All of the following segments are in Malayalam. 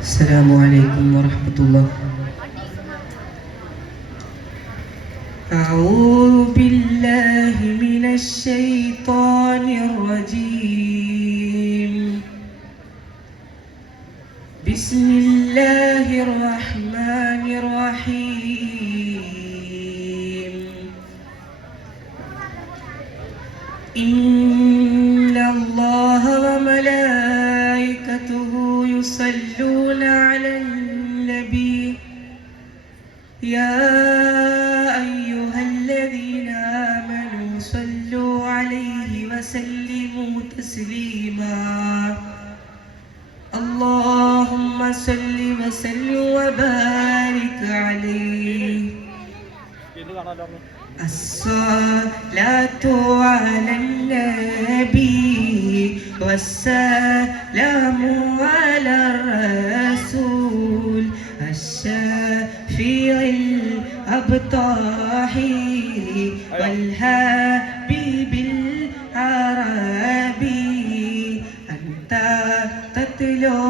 السلام عليكم ورحمة الله. أعوذ بالله من الشيطان الرجيم. بسم الله الرحمن الرحيم. إن الله وملائكته يصلون على النبي يا أيها الذين آمنوا صلوا عليه وسلموا تسليما. اللهم صل وسلم وبارك عليه. الصلاة على النبي والسلام على الرسول الشفيع الأبطح والحبيب العربي. أنت تتلو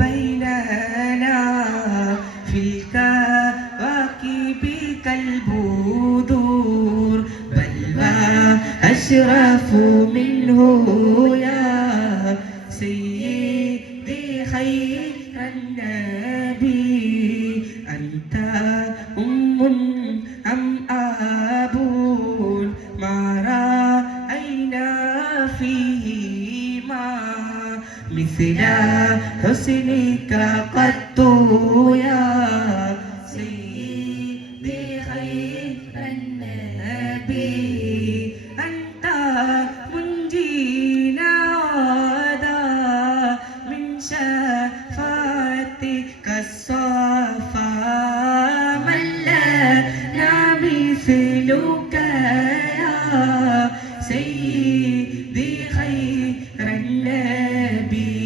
بيننا في الكواكب كالبدور، بل ما أشرف منه يا سيدي خير النبي. أنت أم أم أب ما رأينا فيهما مثل حسنك قط يا سيدي خير النبي. أنت منجينا غدا من شفاعتك الصفا، من لنا مثلك يا سيدي خير النبي.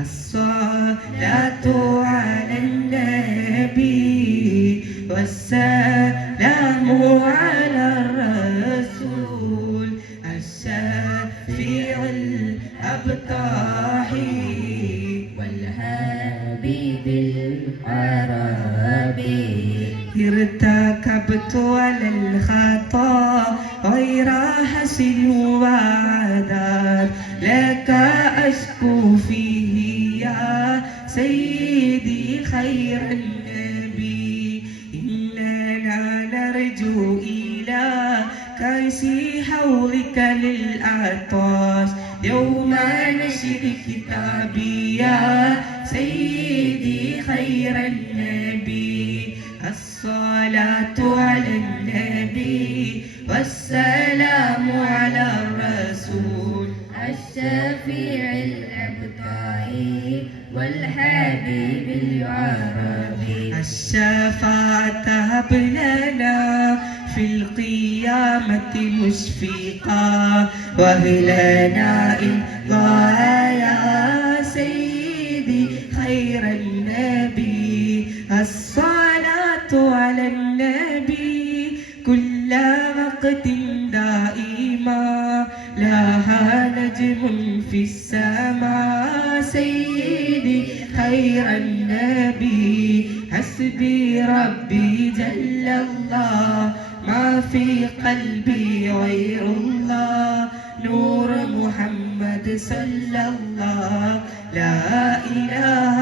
الصلاة على النبي والسلام على الرسول الشفيع الأبطح والحبيب العربي. ارتكبت على الخطا غير حسن وعذاب، لك أشكو فيه يا سيدي خير النبي. إننا نرجو إلى كأس حوضك للعطاش يوم نشر كتابي يا سيدي خير النبي. الصلاة على النبي والسلام على الرسول الشفيع الأبطح والحبيب العربي. الشفاعة هب لنا في القيامة مشفقا، وهلنا إن ضاع يا سيدي خير النبي. الصلاة على النبي كل وقت دائما، لها نجم في السماء سيدي خير النبي. حسبي ربي جل الله ما في قلبي غير الله، نور محمد صلى الله لا إله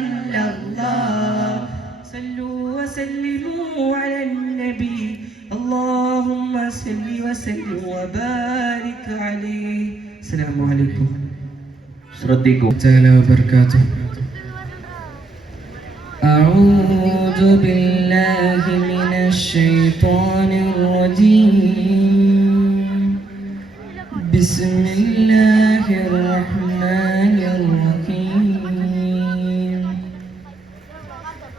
إلا الله. صلوا وسلموا على النبي، اللهم صل وسلم وبارك عليه. السلام عليكم تعالى وبركاته. أعوذ بالله من الشيطان الرجيم. بسم الله الرحمن الرحيم.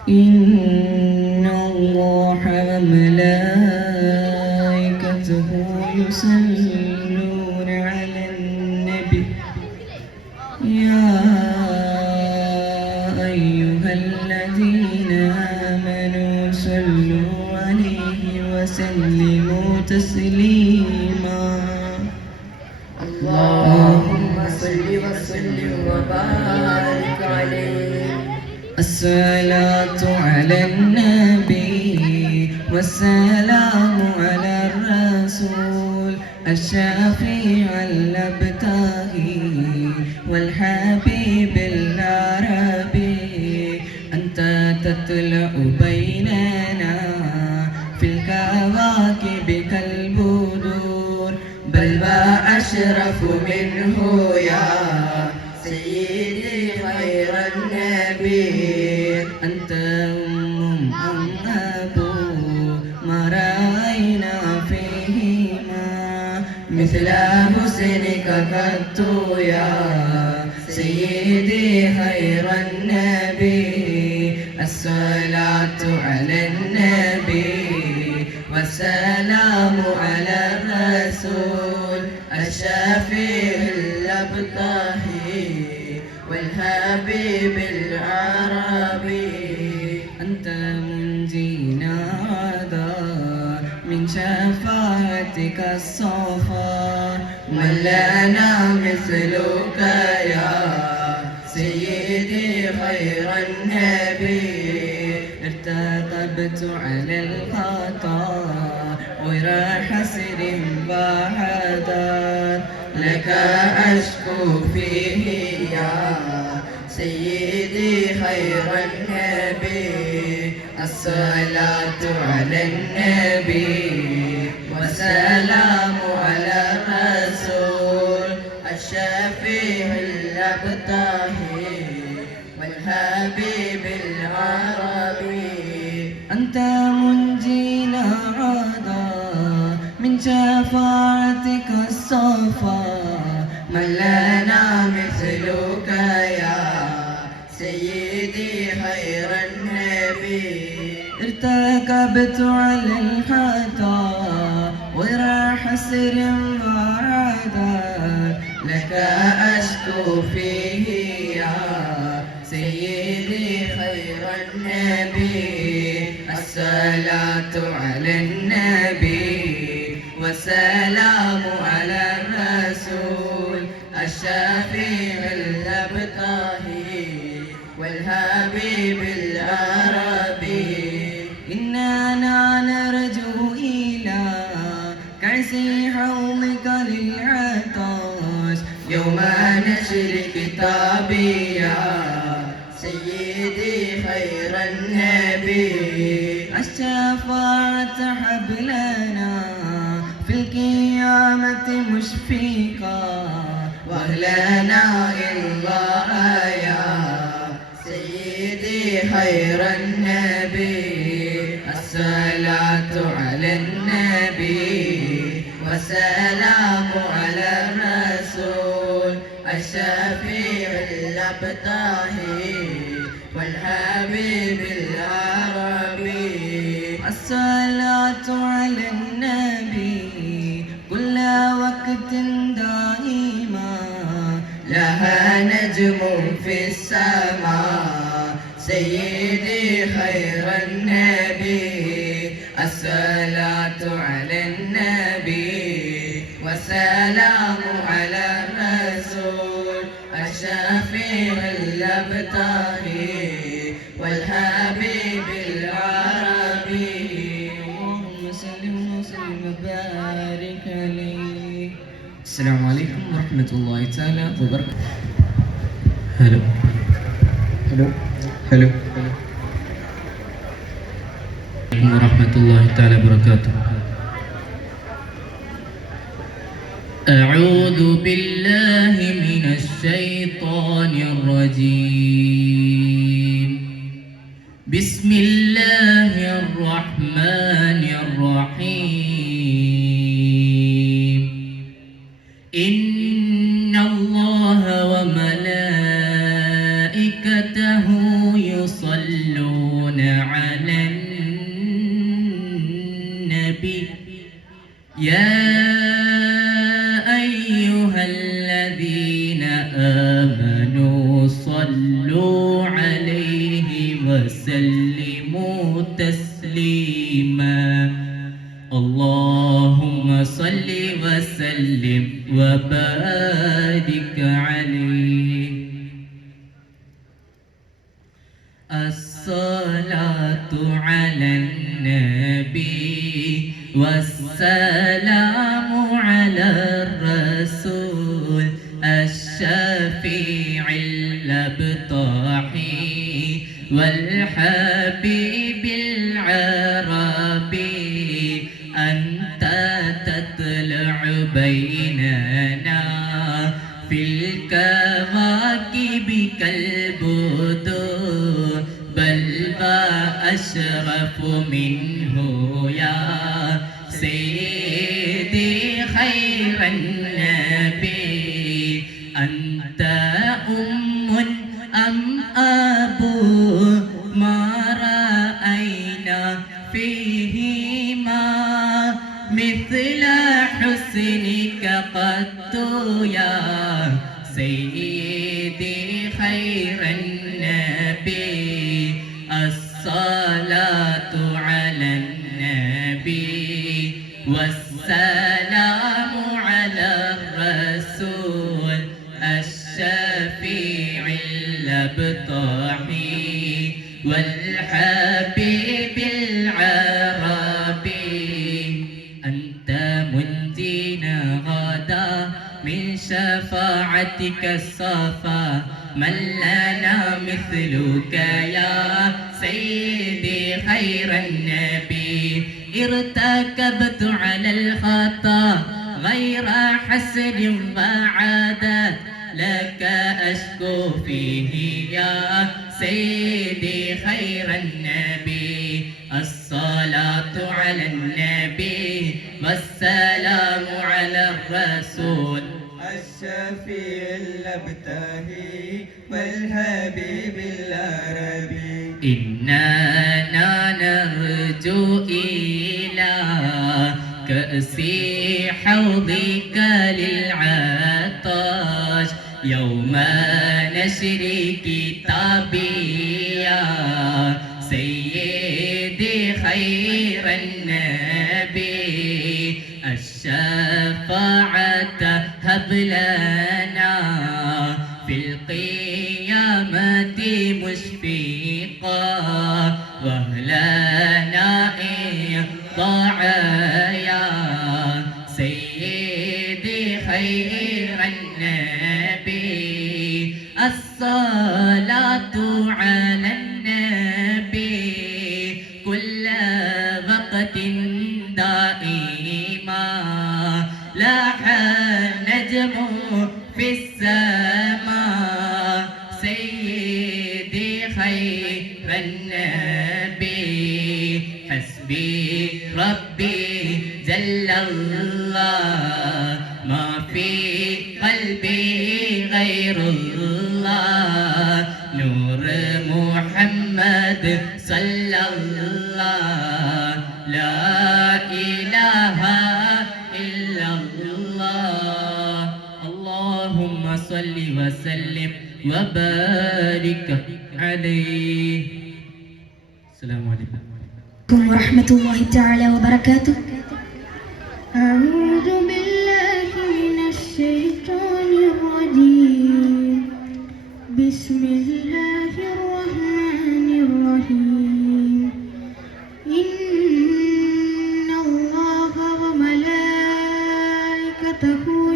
إن الله وملائكته يصلون على النبي يا أيها الذين آمنوا صلوا عليه وسلموا تسليما. اللهم صل وسلم وبارك عليه. الصلاة على النبي والسلام على الرسول الشفيع الأبتهي والحبيب العربي. أنت تطلع بيننا في الكواكب كالبدور، بل ما أشرف منه يا سيدي خير النبي. أنت أم أبو ما رأينا فيهما مثل حسنك قط يا سيدي خير النبي. الصلاة على النبي والسلام على الرسول الشفيع الأبتهي والحبيب العربي. أنت منجينا عذار من شفاعتك الصفا، من لنا مثلك يا سيدي خير النبي. ارتقبت على الخطا غير حسر بعدت، لك أشكو فيه يا سيدي خير النبي. الصلاة على النبي والسلام على الرسول الشفيع الأبتهي والحبيب العربي. أنت منجينا عذا من شفاعتك الصفا، من لنا مثلك يا سيدي خير النبي. ارتكبت على الخطا غير حسر وعذاب، لك أشكو فيه يا سيدي خير النبي. الصلاة على النبي والسلام على الرسول الشفيع الأبتهي والحبيب العربي. إننا نرجو إلى كأس حوضك للعطاش يوم نشر كتابي يا سيدي خير النبي. الشفاعة حبلنا في القيامة مشفيقا، وأهلنا إلا يا سيدي خير النبي. الصلاة على النبي والسلام على الرسول الشفيع الأبتهي والحبيب العربي. الصلاة على النبي كل وقت دائما، لها نجم في السماء سيدي خير النبي. الصلاة على النبي والسلام على الرسول الشفيع الأبتهي والحبيب العربي. اللهم صل وسلم وبارك عليه. السلام عليكم ورحمة الله تعالى وبركاته. هلو هلو هلو ورحمة الله تعالى وبركاته. أعوذ بالله من الشيطان الرجيم. بسم الله الرحمن الرحيم. إن الله وملائكته يصلون على النبي يا أيها الذين آمنوا صلوا عليه وسلموا تسليما. اللهم صل وسلم وبارك عليه. الصلاة على النبي والسلام على الرسول الشفيع الأبطحي والحبيب العربي. أنت تطلع بيننا في الكواكب كالبدور، بل وأشرف منه يا سيدي خير النبي. أنت أم أم أبو ما رأينا فيهما مثل حسنك قط يا سيدي خير النبي. الصلاة على النبي والسلام على الرسول الشفيع الأبطحي والحبيب العربي. أنت منجينا غدا من شفاعتك الصفا، من لنا مثلك يا سيدي خير النبي. ارتكبت على الخطا غير حسد وعادات، لك أشكو فيه يا سيدي خير النبي. الصلاة على النبي والسلام على الرسول الشفيع الأبتهي والحبيب العربي. إننا نرجو إلى كأس حوضك للعطاش يوم نشر كتابي يا سيدي خير النبي. الشفاعة هب لنا في القيامة مشفقا، واهلنا إن ضاع يا سيدي خير النبي. الصلاة على النبي كل وقت دائما، لاح النجم في السماء سيدي خير النبي. حسبي ربي جل الله، ما في قلبي غير الله. نور محمد صلى الله، لا إله إلا الله. اللهم صل وسلم وبارك عليه. السلام عليكم ورحمة الله تعالى وبركاته. أعوذ بالله من الشيطان الرجيم. بسم الله الرحمن الرحيم. إن الله وملائكته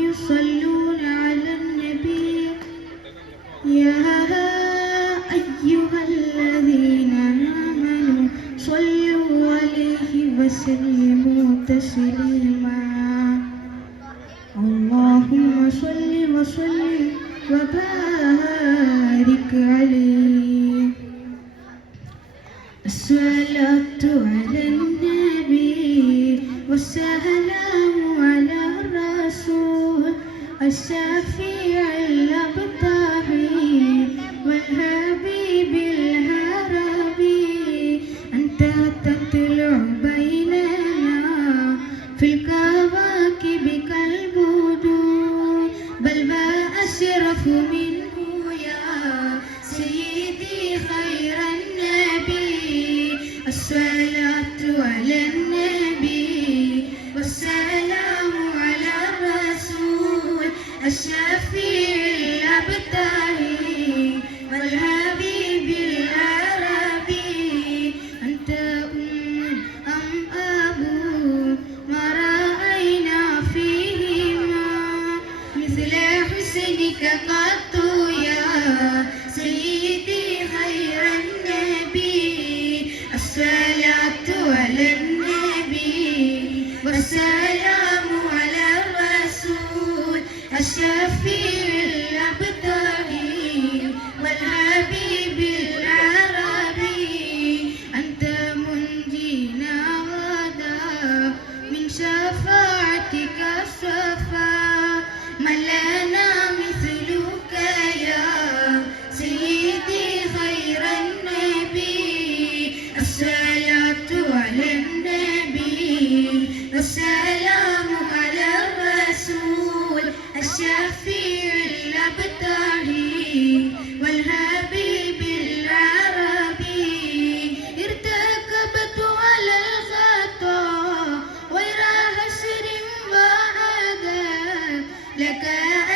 يصلون على النبي يا أيها الذين آمنوا صلوا عليه وسلموا تسليما. اللهم صل وسلم وبارك عليه. الصلاة على النبي والسلام على الرسول الشفيع الأبطحي والحبيب العربي. أنت تطلع بيننا في الكواكب كالبدور، بل وأشرف منه يا سيدي خير النبي. الصلاة على النبي والسلام على الرسول الشفيع الأبتهي والحبيب العربي أنت أم أبو ما رأينا فيهما مثل حسنك قط يا سيدي خير النبي الصلاة على النبي والسلام على الرسول الشفيع الأبتهي والحبيب العربي أنت منجينا غدا من شفاعتك الشفاء من لنا مثلك يا سيدي خير النبي الصلاة على النبي والسلام على الرسول الشفيع الأبتهي والحبيب العربي ارتكبت على الخطا غير حسر وعدا لك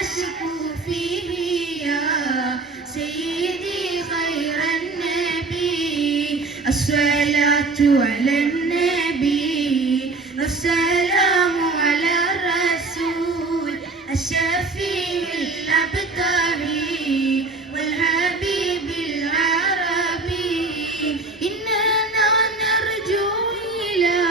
أشكو فيه يا سيدي خير النبي الصلاة على النبي والسلام على الرسول الشفيع الأبتهي والحبيب العربي إننا نرجو إلى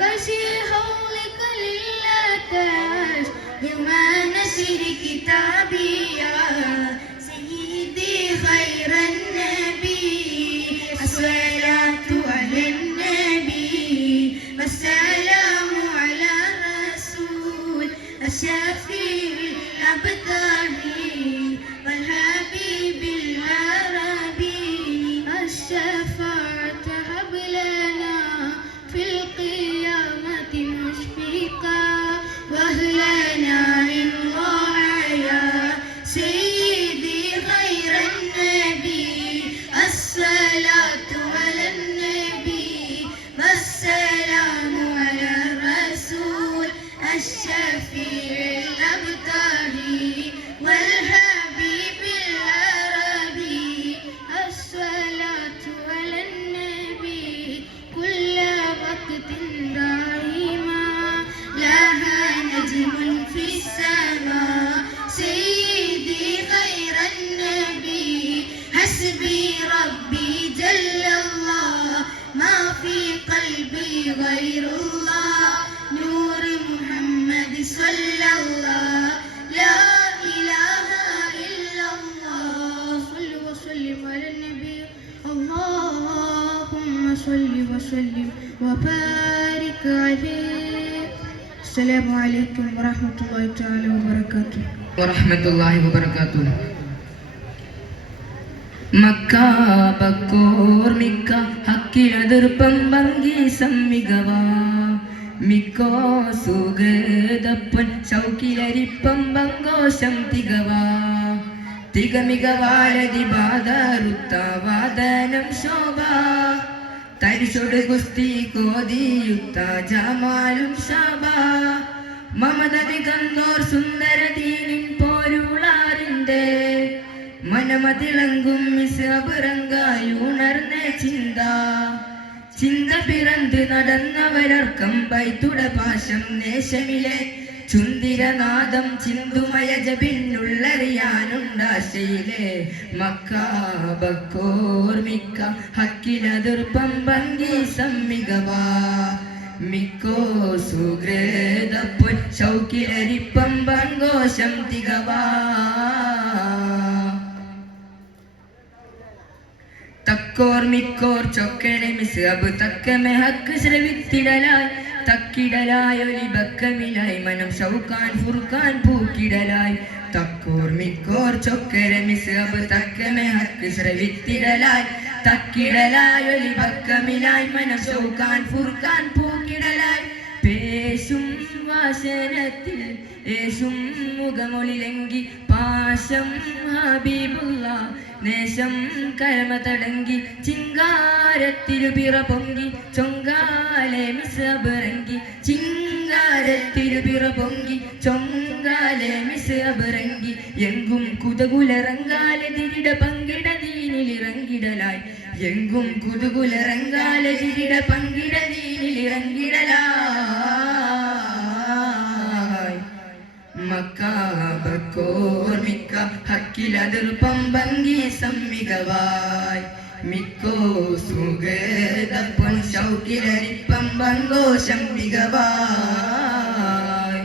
كشف حولك للعطش يوم نشر كتابي يا سيدي خير النبي الصلاة على النبي والسلام على الرسول الشفيع الأبتهي والحبيب العربي الشفاعة هب لنا في القيامة مشفقا وأهلنا إن ضاع يا سيدي خير النبي الصلاة على النبي والسلام على الرسول الشفيع الأبتهي والحبيب العربي الصلاة على النبي كل وقت دائما لها نجم في السماء سيدي خير النبي حسبي ربي جل الله ما في قلبي غير الله نور محمد صلى الله لا إله إلا الله صل وسلم على النبي اللهم صل وسلم وبارك عليه السلام عليكم ورحمة الله تعالى وبركاته വറഹ്മത്തുള്ളാഹി വബറകാതുഹു മക്ക ബക്കോർമിക്ക ഹക്കിലെതിർപ്പം ഭംഗി സമ്മികവാ മിക്കോ സുഗതപ്പൻ ശൗക്കിലരിപ്പം ബങ്കോശം തികവാ തികമികവാലതി ബാധരുത്തവാദനം ശോഭ തരിശൊട് കുസ്തി കോതിയുത്ത ജമാലും ശാബ മമതതി കന്തോർ സുന്ദര ദീനിൻ പോരുളാറിന്റെ മനമതിളങ്കും മിസബുറങ്കായുണർന്ന ചിന്ത പിറந்து നടന്നവരർക്കം പൈത്തുട പാശം നേശമിലെ ചുന്തിരനാദം ചിന്തുമയജപിന്നുള്ളറിയാനുണ്ടാശയിലെ മക്കാബക്കോർമിക്ക ഹക്കിലതിർപ്പം ഭംഗി സമ്മികവാ മിക്കോ സുഗ്രേതപ്പൊൻ ശൗക്കിലരിപ്പം ബങ്കോശം തികവാ തക്കോർ മിക്കോർ ചൊക്കനെ മിസ്അബ് തക്കമെ ഹക്ക് ശ്രവിത്തിടലായി തക്കിടലായൊലി ബക്കമിലായി മനം ഷൗക്കാൻ ഫുർഖാൻ പൂക്കിടലായി തക്കോർ മിക്കോർ ചൊക്കനെ മിസ്അബ് തക്കമെ ഹക്ക് ശ്രവിത്തിടലായി തക്കിടലായൊലി ബക്കമിലായി മനം ഷൗക്കാൻ ഫുർഖാൻ പൂക്കിടലായി പേശും വാസനത്തിൽ യേശും മുഖമൊളിലെങ്കി പാശം ഹബീബുള്ള നേശം കരമ തടങ്കി ചിങ്കാരത്തിരു പിറ പൊങ്കി ചൊങ്കാലെ മിസബറങ്കി ചിങ്ക ശൃംഗാരത്തിരുപിറ പൊങ്കി ചൊങ്കാലെ മിസ് അബറങ്കി എങ്കും കുതകുലറങ്കാലെ തിരിട പങ്കിട ദീനിലിറങ്ങിടലായി എങ്കും കുതുകുലറങ്കാലെ തിരിട പങ്കിട ദീനിലിറങ്ങിടലായി മക്കാബക്കോർമിക്ക ഹക്കിലതിർപ്പം ഭംഗി സമ്മികവായി മിക്കോ സുഗതപ്പൊൻ ശൗക്കിലരിപ്പം പങ്കോശം മികവായി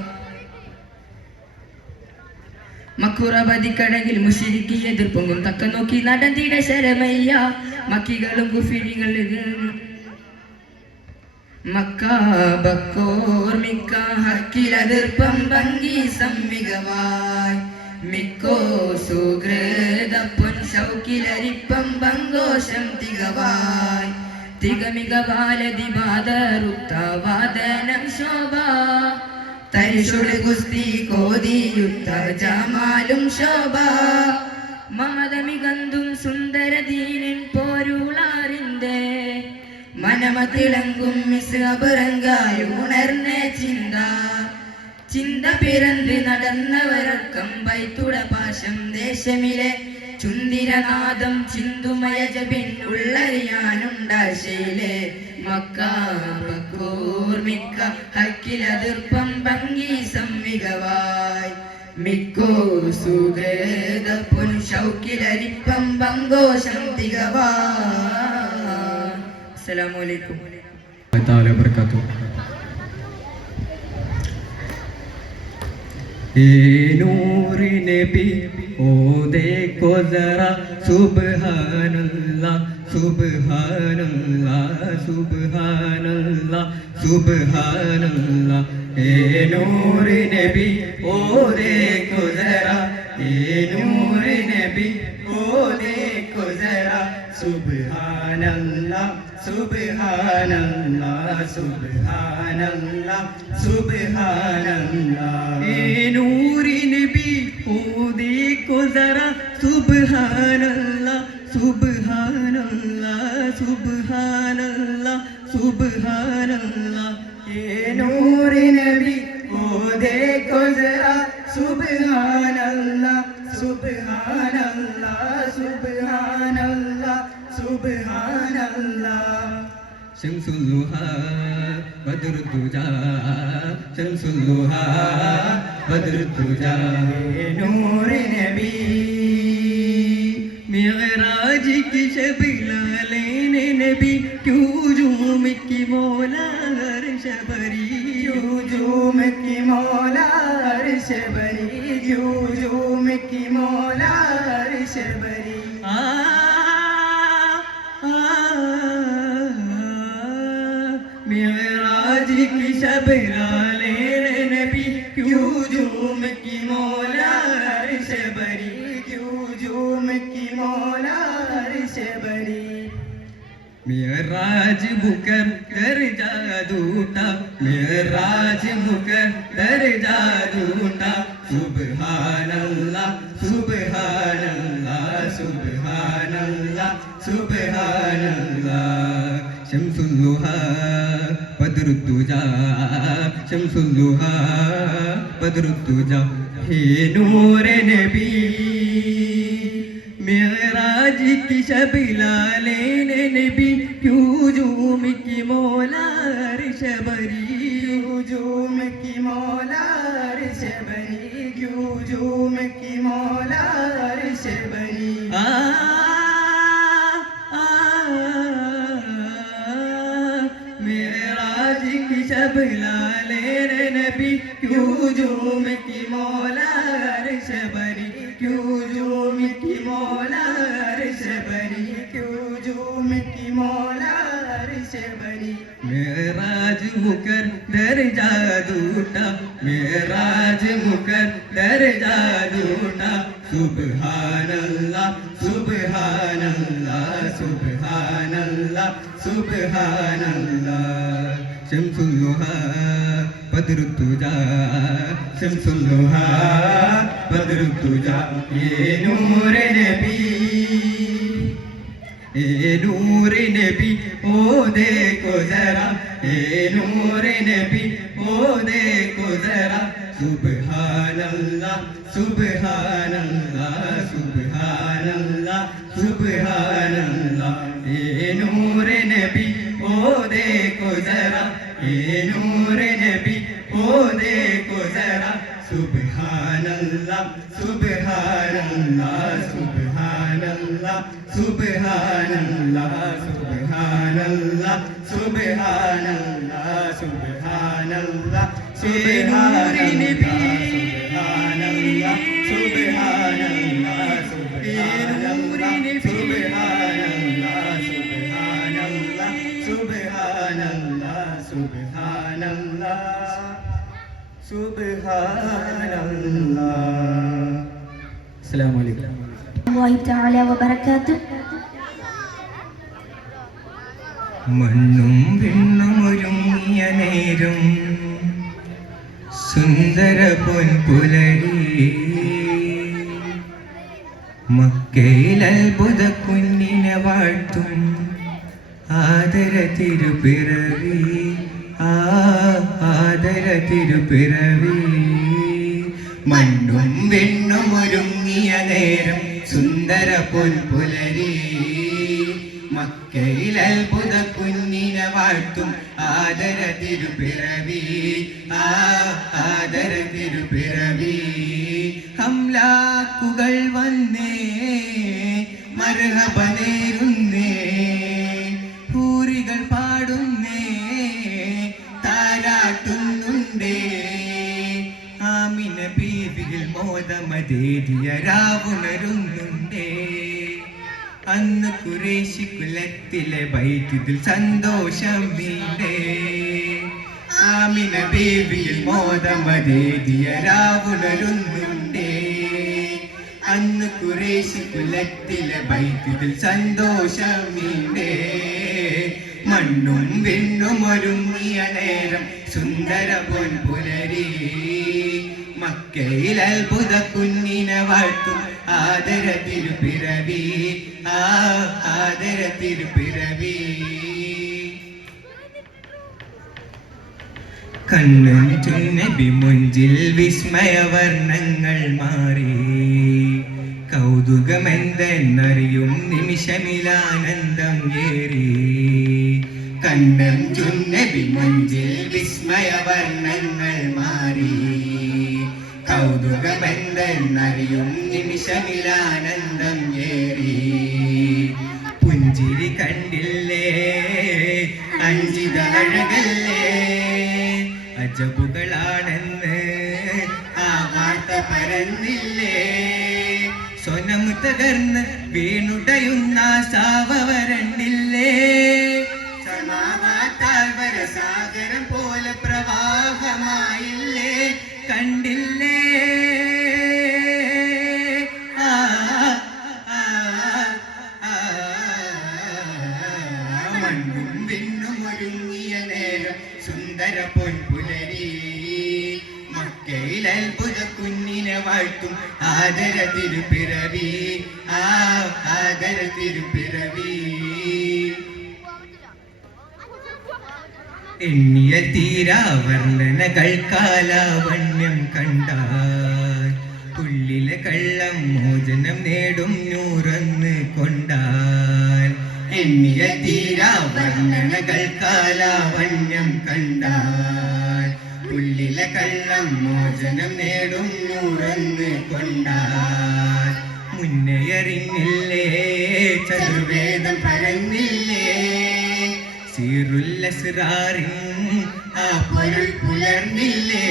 മക്കുറബദിക്കടകിൽ മുഷിരിക്കി എതിർപ്പൊങ്കും തക്ക നോക്കി നടന്നിട ശരമയ്യ മക്കികളും കുഫിരികളും മക്കാബക്കോർമിക്ക ഹക്കിലതിർപ്പം ഭംഗി സമ്മികവായി മിക്കോ സുഹൃതപ്പൊൻ ശൗക്കിലരിപ്പം പങ്കോശം തികവായി തികമികവാലതിവാദറുക്തവാദനം ശോഭ തരിശുട് ഗുസ്തി കോതിയുക്ത ജമാലും ശോഭ മമതമികന്തും സുന്ദരദീനിൻ പോരുളാറിന്റെ മനമതിളങ്കും മിസ് അപരങ്കായി ഉണർന്നേ ചിന്ത പിറந்து നടന്നവരക്കം വൈത്തുട പാശം ദേശമിലെ ചുന്തിരനാദം ചിന്തുമയജപിൻ ഉള്ളറിയാനുണ്ടാശയിലെ മക്കാബക്കോർമിക്ക ഹക്കിലതിർപ്പം ഭംഗി സമ്മികവായി മിക്കോ സുഗതപ്പൊൻ ശൗക്കിലരിപ്പം പങ്കോശം തികവായി. അസ്സലാമു അലൈക്കും വബറകാതുഹു. नूर नबी ओ देखो जरा सुबहानल्लाह सुबहानल्लाह सुबहानल्लाह सुबहानल्लाह नूर नबी ओ देखो जरा नूर नबी ओ देखो जरा सुबहानल्लाह सुबहानल्लाह सुबहानल्लाह सुबहानल्लाह नूर नबी ओ देखो जरा सुबहानल्लाह सुबहानल्लाह सुबहानल्लाह सुबहानल्लाह नूर नबी ओ देखो जरा सुबहानल्लाह सुबहानल्लाह सुबहानल्लाह सुबहानल्लाह शम्सुल दुहा बद्रुद दुजा शम्सुल दुहा बद्रुद दुजा नूर नबी मिअराज की शब लालेने नबी क्यों झूम की मौला अर्श बरी क्यों झूम की मौला अर्श बरी क्यों झूम की मौला अर्श बरी मिअराज की शब लालेने नबी क्यों झूम की मौला अर्श बरी क्यों झूम की मौला अर्श बरी मिअराज मुकर दर्जा दूटा मिअराज मुकर दर्जा दूटा सुबहानल्लाह सुबहानल्लाह सुबहानल्लाह सुबहानल्लाह शम्सुल दुहा बद्रुद दुजा शम्सुल दुहा बद्रुद दुजा हे नूर नबी मिअराज की शब लालेने नबी क्यों झूम की मौला अर्श बरी क्यों झूम की मौला अर्श बरी क्यों झूम की मौला अर्श बरी मिअराज की शब लालेने नबी क्यों झूम की मौला अर्श बरी क्यों झूम की मौला अर्श बरी क्यों झूम की मौला अर्श बरी मिअराज मुकर दर्जा दूटा मिअराज मुकर दर्जा दूटा सुबहानल्लाह सुबहानल्लाह सुबहानल्लाह सुबहानल्लाह शम्सुल दुहा बद्रुद दुजा शम्सुल दुहा बद्रुद दुजा ये नूर नबी ओ देखो जरा ए नूर नबी ओ देखो जरा सुभान अल्लाह सुभान अल्लाह सुभान अल्लाह सुभान अल्लाह ये नूर नबी ओ देखो जरा ये नूर नबी ओ देखो जरा सुभान अल्लाह सुभान अल्लाह सुभान अल्लाह सुभान अल्लाह सुभान अल्लाह सुभान अल्लाह सुभान अल्लाह सुभान नबी सुभान अल्लाह सुभान अल्लाह सुभान अल्लाह सुभान अल्लाह सुभान अल्लाह सुभान अल्लाह सुभान अल्लाह सुभान अल्लाह। अस्सलामु अलैकुम الله تعالى وبركاته. മണ്ണും വിണ്ണും ഒരുങ്ങിയ നേരം സുന്ദര പൊൻപുലരി മക്കയിൽ അത്ഭുത കുഞ്ഞിനെ വാഴ്ത്തും ആദര തിരുപ്പിറവി ആദര തിരുപ്പിറവി മണ്ണും വിണ്ണും ഒരുങ്ങിയ നേരം സുന്ദര പൊൻപുലരി മക്കയിൽ അത്ഭുത കുഞ്ഞിനെ വാഴ്ത്തും ആദര തിരുപ്പിറവി ആദര തിരുപ്പിറവി ഹംലാക്കുകൾ വന്നേ മർഹബ നേരുന്നേ പൂരികൾ പാടുന്നേ താരാട്ടുന്നുണ്ടേ ആമിന ബീവിയിൽ മോദമതേരിയ രാവുണരുന്നുണ്ടേ അന്ന് ഖുറൈശി കുലത്തിലെ ബൈത്തിൽ സന്തോഷം വീണ്ടേ ആമിന ബീവിയിൽ മോദമതേരിയ രാവുണരുന്നുണ്ടേ അന്ന് ഖുറൈശി കുലത്തിലെ ബൈത്തിൽ സന്തോഷം വീണ്ടേ മണ്ണും വിണ്ണും ഒരുങ്ങിയ നേരം സുന്ദര പൊൻപുലരി മക്കയിൽ അത്ഭുത കുഞ്ഞിനെ വാഴ്ത്തും ആദര തിരുപ്പിറവി ആദര തിരുപ്പിറവി കണ്ണൻ നബി മുഞ്ചിൽ വിസ്മയവർണ്ണങ്ങൾ മാറി കൗതുകമെന്തെന്നറിയും നിമിഷമിലാനന്ദം ഏറി കണ്ണൻ നബി മുഞ്ചിൽ വിസ്മയവർണ്ണങ്ങൾ മാറി കൗതുകമെന്തെന്നറിയും നിമിഷമിലാനന്ദം ഏറി പുഞ്ചിരി കണ്ടില്ലേ അഞ്ചിത അഴകല്ലേ അജബുകളാണെന്ന് ആ വാർത്ത പരന്നില്ലേ സ്വനം തകർന്ന് വീണുടയുന്ന സാവരണ്ടില്ലേ സമാവാത്താൽ വരസാഗരം പോലെ പ്രവാഹമായില്ലേ കണ്ടില്ലേ മണ്ണും വിണ്ണും ഒരുങ്ങിയ നേരം സുന്ദര പൊൻപുലരി മക്കയിൽ അത്ഭുത കുഞ്ഞിനെ വാഴ്ത്തും ആദര തിരുപ്പിറവി ആദര തിരുപ്പിറവി എണ്ണിയ തീരാവർണ്ണനകൾ കാലാവണ്യം കണ്ടാൽ ഉള്ളിലെ കള്ളം മോചനം നേടും നൂറന്ന് കൊണ്ടാൽ എണ്ണിയ തീരാവർണ്ണനകൾ കാലാവണ്യം കണ്ടാൽ ഉള്ളിലെ കള്ളം മോചനം നേടും നൂറന്ന് കൊണ്ടാൽ മുന്നേ അറിഞ്ഞില്ലേ ചതുർവേദം പറഞ്ഞില്ലേ സീറുല്ലസ്റാറിൻ ആ പൊരുൾ പുലർന്നില്ലേ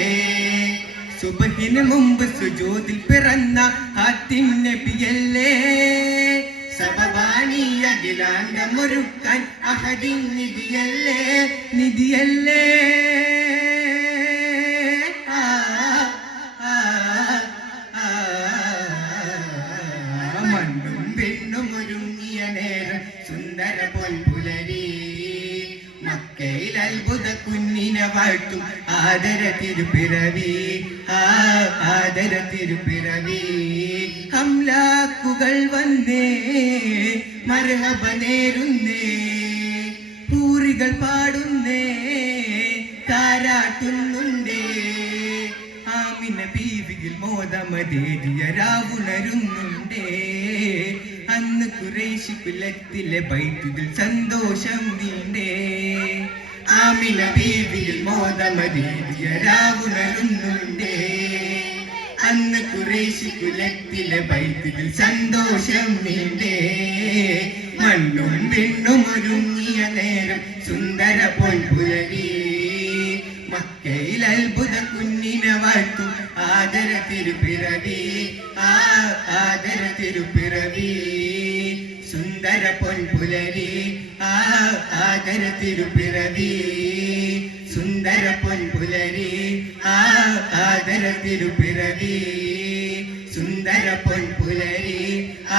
സുബഹിന് മുമ്പ് സുജൂദിൽ പിറന്ന ഹാത്തിം നബിയല്ലേ സബബാനി അഖിലാണ്ടമൊരുക്കാൻ അഹദിൻ നിധിയല്ലേ നിധിയല്ലേ മണ്ണും പെണ്ണും ഒരുങ്ങിയ നേരം സുന്ദര പൊൻപുലരി മക്കയിൽ അത്ഭുത കുഞ്ഞിനെ വാഴ്ത്തും ആദര തിരുപ്പിറവി ആദര തിരുപ്പിറവി ഹംലാക്കുകൾ വന്നേ മർഹബ നേരുന്നേ പൂരികൾ പാടുന്നേ താരാട്ടുന്നുണ്ടേ ആമിന ബീവിയിൽ മോദമതേരിയ രാവുണരുന്നുണ്ടേ അന്ന് ഖുറൈശി കുലത്തിലെ ബൈത്തുകൾ സന്തോഷം നീണ്ടേ ആമിന ബീവിയിൽ മോദമതേരിയ രാവുണരുന്നുണ്ടേ അന്ന് ഖുറൈശി കുലത്തിലെ ബൈത്തുകൾ സന്തോഷം നീണ്ടേ മണ്ണും വിണ്ണും ഒരുങ്ങിയ നേരം സുന്ദര പൊൻപുലരി മക്കയിൽ അത്ഭുത കുഞ്ഞിനെ വാഴ്ത്തും ആദര തിരുപ്പിറവി ആദര തിരുപ്പിറവി സുന്ദര പൊൻപുലരി ആദര തിരുപ്പിറവി സുന്ദര പൊൻപുലരി ആദര തിരുപ്പിറവി സുന്ദര പൊൻപുലരി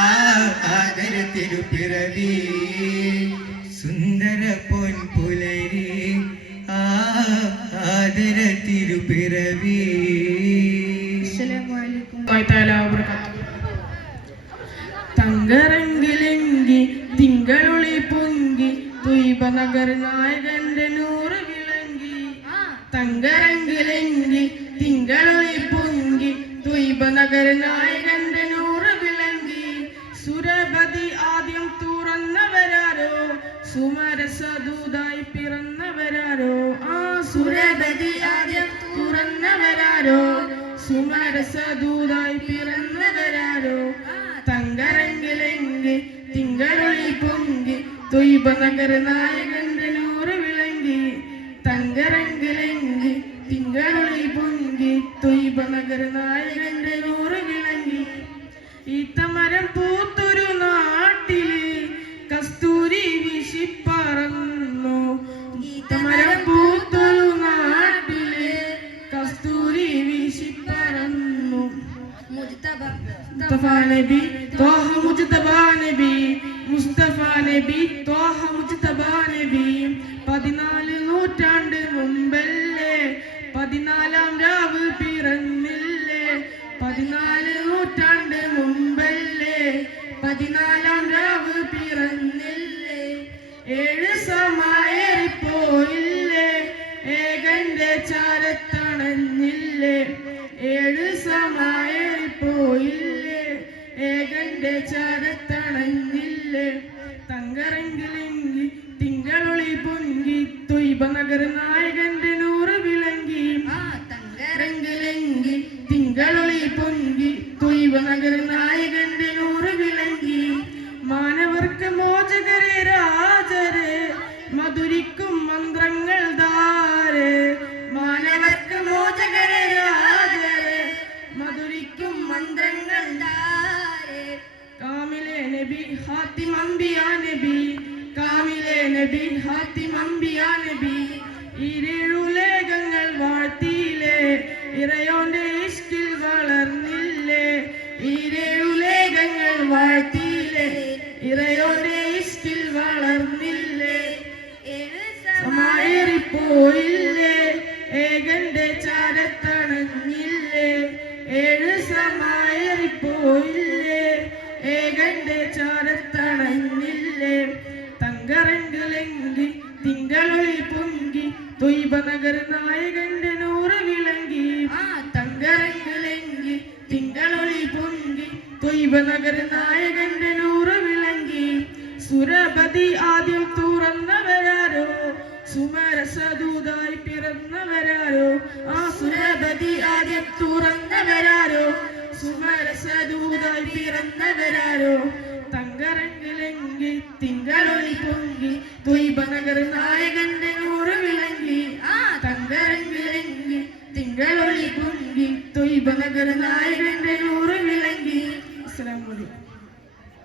ആദര തിരുപ്പിറവി സുന്ദര പൊൻപുലരി ആദര തിരുപ്പിറവി. തങ്കരങ്കിലെങ്കി തിങ്കളൊളി പൊങ്കി തുയ്ബ നഗർ നായകന്റെ നൂറ് വിളങ്ങി തങ്കരങ്കിലെങ്കി തിങ്കളൊളി പൊങ്കി തുയ്ബ നഗർ നായകന്റെ നൂറ് വിളങ്ങി സുരപതി ആദ്യം തുറന്നവരാരോ സുമരസദൂതായി പിറന്നവരാരോ സുരപതി ആദ്യം തുറന്നവരാരോ സുമരസദൂതായി പിറന്നവരാരോ തങ്കരങ്കിലെങ്കി തിങ്കളൊളി പൊങ്കി തുയ്ബ നഗർ നായകന്റെ നൂറ് വിളങ്ങി തങ്കരങ്കിലെങ്കി തിങ്കളൊളി പൊങ്കി തുയ്ബ നഗർ നായകന്റെ നൂറ് വിളങ്ങി ഈത്തമരം പൂത്തൊരു നാട്ടില് കസ്തൂരി വീശിപ്പറന്നു ഈത്തമരം പൂത്തൊരു നാട്ടില് കസ്തൂരി വീശിപ്പറന്നു മുസ്തഫ നബി ത്വാഹ മുജ്തബ നബി മുസ്തഫ നബി ത്വാഹ മുജ്തബ നബി 14 നൂറ്റാണ്ട് മുമ്പല്ലേ 14-ാം രാവ് പിറന്നില്ലേ 14 നൂറ്റാണ്ട് മുമ്പല്ലേ 14-ാം രാവ് പിറന്നില്ലേ 7 സമായേറിപ്പോയില്ലേ ഏകന്റെ ചാരത്തണഞ്ഞില്ലേ 7 സമായേറിപ്പോയില്ലേ ഏകന്റെ ചാരത്തണഞ്ഞില്ലേ തങ്കരങ്കിലെങ്കി തിങ്കളൊളി പൊങ്കി തുയ്ബ നഗർ നായകന്റെ നൂറ് വിളങ്ങി തങ്കരങ്കിലെങ്കി തിങ്കളൊളി പൊങ്കി തുയ്ബ നഗർ നായകന്റെ നൂറ് വിളങ്ങി മാനവർക്ക് മോചകരെ രാജരെ മധുരിക്കും മന്ത്രങ്ങൾ ധാരെ മാനവർക്ക് മോചകരെ രാജരെ മധുരിക്കും മന്ത്രങ്ങൾ ധാരെ കാമിലെ നബി ഹാത്തിം അംബിയാ നബി കാമിലെ നബി ഹാത്തിം അംബിയാ നബി ഇരുളേഖങ്ങൾ വാഴ്ത്തിയില്ലേ ഇറയോന്റെ ഇഷ്കിൽ വളർന്നില്ലേ ഇരുളേഖങ്ങൾ വാഴ്ത്തിയില്ലേ ഇറയോന്റെ ഇഷ്കിൽ വളർന്നില്ലേ സമായേറിപ്പോയില്ലേ ഏകന്റെ ചാരത്തണഞ്ഞില്ലേ 7 സമായേറിപ്പോയില്ലേ ഏകന്റെ ചാരത്തണഞ്ഞില്ലേ തങ്കരങ്കിലെങ്കി തിങ്കളൊളി പൊങ്കി തുയ്ബ നഗർ നായകന്റെ നൂറ് വിളങ്ങി തങ്കരങ്കിലെങ്കി തിങ്കളൊളി പൊങ്കി തുയ്ബ നഗർ നായകന്റെ നൂറ് വിളങ്ങി സുരപതി ആദ്യം തുറന്നവരാരോ സുമരസദൂതായി പിറന്നവരാരോ സുരപതി ആദ്യം തുറന്നവരാരോ സുമരസദൂതായി പിറന്നവരാരോ തങ്കരങ്കിലെങ്കി തിങ്കളൊളി പൊങ്കി തുയ്ബ നഗർ നായകന്റെ നൂറ് വിളങ്ങി തങ്കരങ്കിലെങ്കി തിങ്കളൊളി പൊങ്കി തുയ്ബ നഗർ നായകന്റെ നൂറ് വിളങ്ങി. അസ്സലാമു അലൈക്കും.